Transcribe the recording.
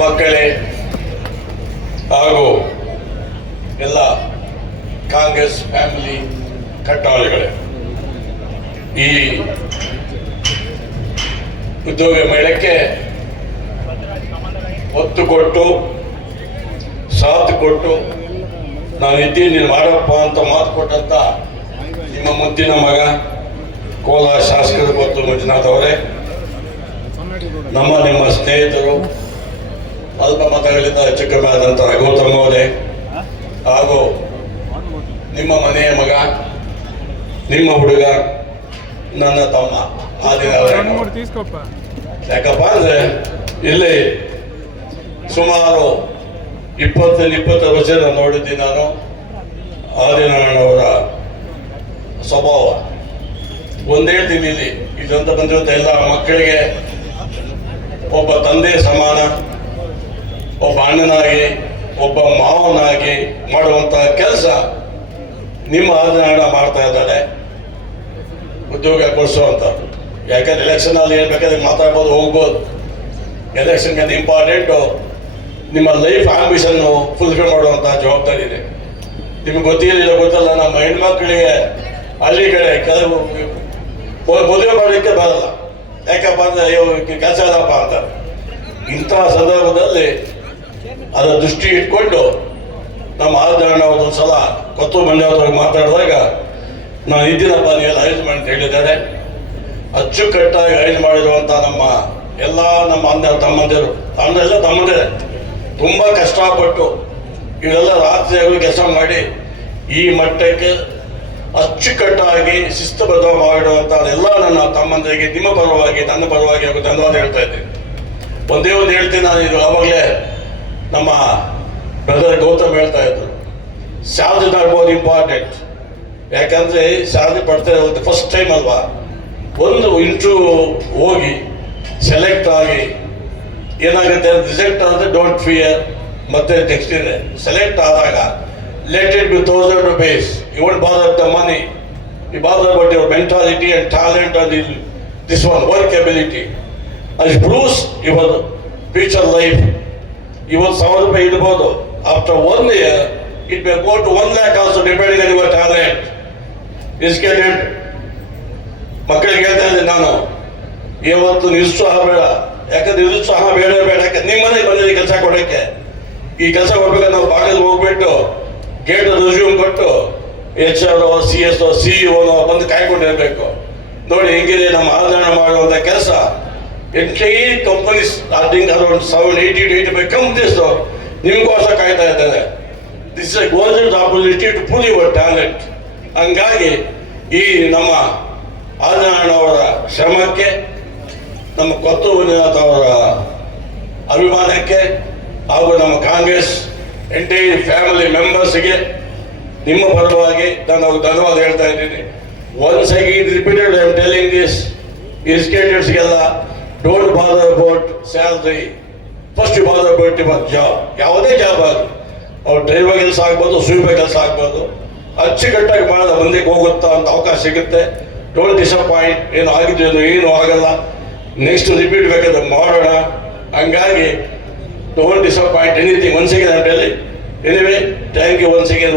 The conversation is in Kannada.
ಮಕ್ಕಳೇ ಹಾಗೂ ಎಲ್ಲ ಕಾಂಗ್ರೆಸ್ ಫ್ಯಾಮಿಲಿ ಕಟ್ಟಾಳಿಗಳೇ. ಈ ಉದ್ಯೋಗ ಮೇಳಕ್ಕೆ ಒತ್ತು ಕೊಟ್ಟು, ಸಾಥ್ ಕೊಟ್ಟು ನಾನು ಇದ್ದೀನಿ ನೀನು ಮಾಡಪ್ಪ ಅಂತ ಮಾತು ಕೊಟ್ಟಂತ ನಿಮ್ಮ ಮುದ್ದಿನ ಮಗ ಕೋಲಾರ ಶಾಸಕರು ಮತ್ತು ಮಂಜುನಾಥ್ ಅವರೇ. ನಮ್ಮ ನಿಮ್ಮ ಸ್ನೇಹಿತರು ಅಲ್ಪ ಮತಗಳಿಂದ ಹೆಚ್ಚು ಕಮ್ಮಿ ಆದ ನಂತರ ಗೌತಮ್ ಅವರೇ ಹಾಗೂ ನಿಮ್ಮ ಮನೆಯ ಮಗ ನಿಮ್ಮ ಹುಡುಗ ನನ್ನ ತಮ್ಮ ಆದಿನ ಯಾಕಪ್ಪ ಅಂದ್ರೆ ಇಲ್ಲಿ ಸುಮಾರು ಇಪ್ಪತ್ತಲ್ಲಿ ಇಪ್ಪತ್ತು ವರ್ಷ ನಾನು. ನೋಡಿದ್ದೀನಿ ನಾನು ಆದಿನಾರಾಯಣವರ ಸ್ವಭಾವ. ಒಂದೇ ಹೇಳ್ತೀನಿ ಇಲ್ಲಿ ಇದಂತ ಬಂದಿರುವಂತ ಎಲ್ಲ ಮಕ್ಕಳಿಗೆ ಒಬ್ಬ ತಂದೆ ಸಮಾನ. ಒಬ್ಬ ಅಣ್ಣನಾಗಿ, ಒಬ್ಬ ಮಾವನಾಗಿ ಮಾಡುವಂತ ಕೆಲಸ ನಿಮ್ಮ ಆದಿನಾರಾಯಣ ಮಾಡ್ತಾ ಇದ್ದಾನೆ. ಉದ್ಯೋಗ ಕೊಡಿಸುವಂಥದ್ದು ಯಾಕಂದ್ರೆ ಎಲೆಕ್ಷನ್ ಅಲ್ಲಿ ಏನ್ ಬೇಕಾದ್ರೆ ಮಾತಾಡ್ಬೋದು, ಹೋಗ್ಬೋದು. ಎಲೆಕ್ಷನ್ಗೆ ಅದು ಇಂಪಾರ್ಟೆಂಟು ನಿಮ್ಮ ಲೈಫ್ ಆಂಬಿಷನ್ ಫುಲ್ಫಿಲ್ ಮಾಡುವಂತಹ ಜವಾಬ್ದಾರಿ ಇದೆ. ನಿಮ್ಗೆ ಗೊತ್ತಿರಲಿಲ್ಲ, ಗೊತ್ತಲ್ಲ, ನಮ್ಮ ಹೆಣ್ಮಕ್ಳಿಗೆ ಹಳ್ಳಿ ಕಡೆ ಕೆಲವು ಮದುವೆ ಮಾಡಲಿಕ್ಕೆ ಬರಲ್ಲ. ಯಾಕಪ್ಪ ಅಂದ್ರೆ ಕೆಲಸ ಇಲ್ಲಪ್ಪ ಅಂತ. ಇಂತಹ ಸಂದರ್ಭದಲ್ಲಿ ಅದರ ದೃಷ್ಟಿ ಇಟ್ಕೊಂಡು ನಮ್ಮ ಆಧಾರಣ ಒಂದು ಸಲ ಕೊತ್ತು ಮಂಡ್ಯದವ್ರಿಗೆ ಮಾತಾಡಿದಾಗ ನಾನು ಇದ್ದೀನಪ್ಪ ನೀವೆಲ್ಲ ಅರೇಂಜ್ಮೆಂಟ್ ಅಂತ ಹೇಳಿದ್ದಾರೆ ಅಚ್ಚುಕಟ್ಟಾಗಿ ಅರೇಂಜ್ ಮಾಡಿರುವಂಥ ನಮ್ಮ ಎಲ್ಲ ನಮ್ಮ ಅಣ್ಣ, ತಮ್ಮಂದಿರು ತಮ್ಮದೆಲ್ಲ ತಮ್ಮದೇ ತುಂಬಾ ಕಷ್ಟಪಟ್ಟು ಇವೆಲ್ಲ ರಾತ್ರಿ ಕೆಲಸ ಮಾಡಿ ಈ ಮಟ್ಟಕ್ಕೆ ಅಚ್ಚುಕಟ್ಟಾಗಿ ಶಿಸ್ತುಬದ್ಧ ಮಾಡಿರುವಂಥ ಎಲ್ಲ ನನ್ನ ತಮ್ಮಂದಿರಿಗೆ, ನಿಮ್ಮ ಪರವಾಗಿ, ನನ್ನ ಪರವಾಗಿ ಧನ್ಯವಾದ ಹೇಳ್ತಾ ಇದ್ದೀನಿ. ಒಂದೇ ಒಂದು ಹೇಳ್ತೀನಿ ನಾನು ಇದು ಆವಾಗಲೇ ನಮ್ಮ ಬ್ರದರ್ ಗೌತಮ್ ಹೇಳ್ತಾ ಇದ್ರು. ಸ್ಯಾಲ್ರಿ ಮಾಡ್ಬೋದು ಇಂಪಾರ್ಟೆಂಟ್ ಯಾಕಂದ್ರೆ ಸ್ಯಾಲ್ರಿ ಪಡ್ತಾ ಇರೋದು ಫಸ್ಟ್ ಟೈಮ್ ಅಲ್ವಾ? ಒಂದು ಇಂಟ್ರೂ ಹೋಗಿ ಸೆಲೆಕ್ಟ್ ಆಗಿ ಏನಾಗುತ್ತೆ ರಿಸಲ್ಟ್ ಆದರೆ ಡೋಂಟ್ ಫಿಯರ್ ಮತ್ತೆ ನೆಕ್ಸ್ಟ್ ಇದೆ. ಸೆಲೆಕ್ಟ್ ಆದಾಗ let it be thousand rupees you won't bother the money you bother but your mentality and talent and this one work ability ಅಲ್ಲಿ ಪ್ರೂವ್ಸ್ ಯುವರ್ ಫ್ಯೂಚರ್ ಲೈಫ್ ಇವತ್ತು ಸಾವಿರ ರೂಪಾಯಿ ಇಡ್ಬೋದು after one year it may go to one lakh also depending on your talent educated ಮಕ್ಕಳಿಗೆ ಹೇಳ್ತಾ ಇದ್ದೀನಿ ನಾನು ಇವತ್ತು ನಿರುತ್ಸಾಹ ಬೇಡ. ಯಾಕಂದ್ರೆ ನಿರುತ್ಸಾಹ ಬೇಡ ಬೇಡ. ಯಾಕಂದ್ರೆ ನಿಮ್ಮ ಮನೆಗೆ ಬಂದಿದೆ ಕೆಲಸ ಕೊಡೋಕ್ಕೆ. ಈ ಕೆಲಸ ಕೊಡ್ಬೇಕಾದ್ರೆ ನಾವು ಬಾಗಿಲು ಹೋಗ್ಬಿಟ್ಟು ಗೇಟ್ ರೆಸ್ಯೂಮ್ ಕೊಟ್ಟು H R C S CEO ಬಂದು ಕಾಯ್ಕೊಂಡಿರ್ಬೇಕು. ನೋಡಿ, ಹೆಂಗಿದೆ ನಮ್ಮ ಆಧರಣ ಮಾಡುವಂತ ಕೆಲಸ. Companies are ding around seven eighty to eighty five companies ನಿಮ್ಗೋಸ್ಕರ ಕಾಯ್ತಾ ಇದ್ದಾರೆ. This is golden opportunity to pull your talent ಹಂಗಾಗಿ ಈ ನಮ್ಮ ಆದಿನಾರಾಯಣ ಅವರ ಶ್ರಮಕ್ಕೆ, ನಮ್ಮ ಕೊತ್ತು ಮಂಜುನಾಥ್ ಅವರ ಅಭಿಮಾನಕ್ಕೆ, ಹಾಗೂ ನಮ್ಮ ಕಾಂಗ್ರೆಸ್ ಎಂಟೈರ್ ಫ್ಯಾಮಿಲಿ ಮೆಂಬರ್ಸ್ಗೆ ನಿಮ್ಮ ಪರವಾಗಿ ನಾನು ಅವ್ರಿಗೆ ಧನ್ಯವಾದ ಹೇಳ್ತಾ ಇದ್ದೀನಿ. Once again repeated I am telling this ಎಜುಕೇಟೆಡ್ಸ್ಗೆಲ್ಲ don't bother about salary first bother about ಇವರ್ job ಯಾವುದೇ ಜಾಬ್ ಆಗಲಿ ಅವ್ರು ಡ್ರೈವರ್ ಕೆಲಸ ಆಗ್ಬೋದು ಸ್ವೀಪರ್ ಕೆಲಸ ಆಗ್ಬೋದು. ಅಚ್ಚುಕಟ್ಟಾಗಿ ಮಾಡಿದ ಮಂದಿಗೆ ಹೋಗುತ್ತಾ ಅಂತ ಅವಕಾಶ ಸಿಗುತ್ತೆ. ಡೋಂಟ್ ಡಿಸಪಾಯಿಂಟ್ ಏನು ಆಗಿದೆ ಏನು ಆಗಲ್ಲ. ನೆಕ್ಸ್ಟ್ ರಿಪೀಟ್ ಬೇಕಾದ್ರೆ ಮಾಡೋಣ. ಹಂಗಾಗಿ don't disappoint anything once again ಅಂತ ಹೇಳಿ anyway thank you once again